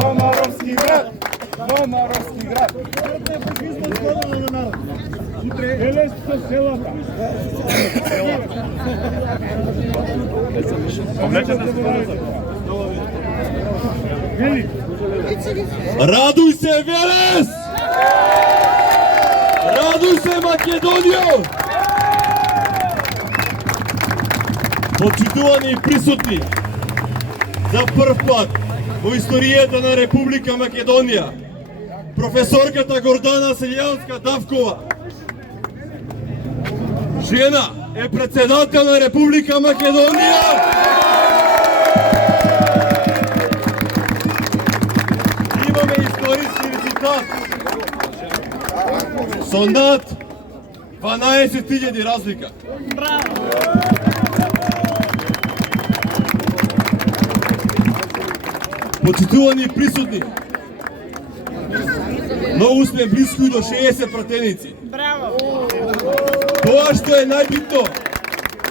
Комаровски град! Комаровски град! Велес со селата. Радуй се, Велес! Радуй се, Македонијо! Почитувани и присутни, за прв пат во историјата на Република Македонија, професорката Гордана Селјанска Давкова, жена, е председател на Република Македонија. Имаме историски резултат со над 12.000 разлика. Почитувани и присутни, многу сме близко до 60 пратеници. Тоа што е најбитно,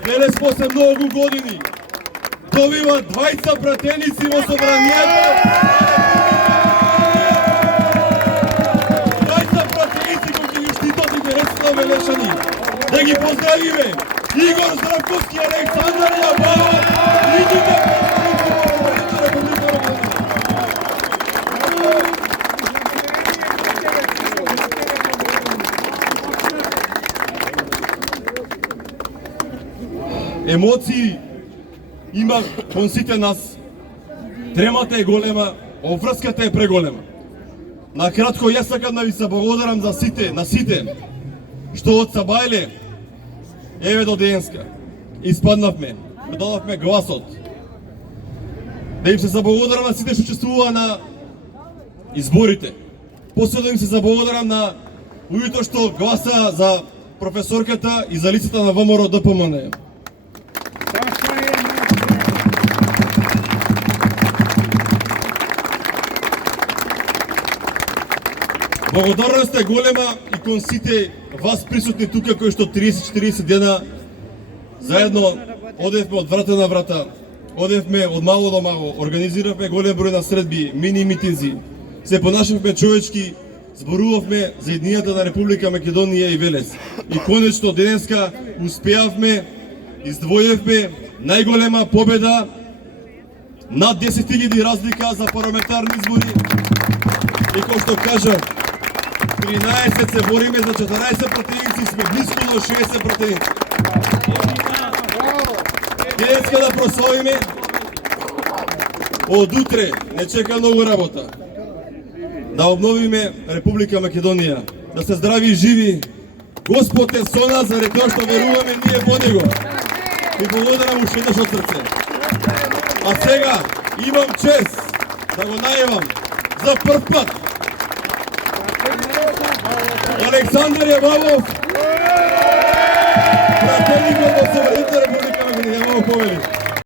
Велес после многу години добива 20 пратеници во собранието. 20 пратеници кои ќе ги штитат интересите на велешани. Да ги поздравиме Игор Здравковски, Александар Јабалов и другите пратеници во собранието на Република Македонија. Емоции има кон сите нас. Тремата е голема, обврската е преголема. На кратко, јас сакам да ви се благодарам за сите, на сите, што од Сабајле, еве до денеска, испаднавме, дадовме гласот. Да им се заблагодарам на сите што учествуваа на изборите. После да им се заблагодарам на луѓето што гласа за професорката и за лицата на ВМРО ДПМН. Благодарност е голема и кон сите вас присутни тука кои што 30-40 дена заедно одевме од врата на врата, одевме од мало до мало, организиравме голем број на средби, мини митинзи, се понашавме човечки, зборувавме за еднината на Република Македонија и Велес. И конечно денеска успеавме, издвоевме најголема победа, над 10.000 разлика за парламентарни избори. И кој што кажа, 13 се бориме за 14 пратеници, сме близко до 60 пратеници. Денеска да прославиме, од утре не чека многу работа. Да обновиме Република Македонија, да се здрави и живи. Господ е со нас, заради тоа што веруваме ние во Него. И благодарам уште еднаш од срце. А сега имам чест да го најавам за прв пат Александар Јабалов, пратеникот од Собранието Република Македонија. Ја повели.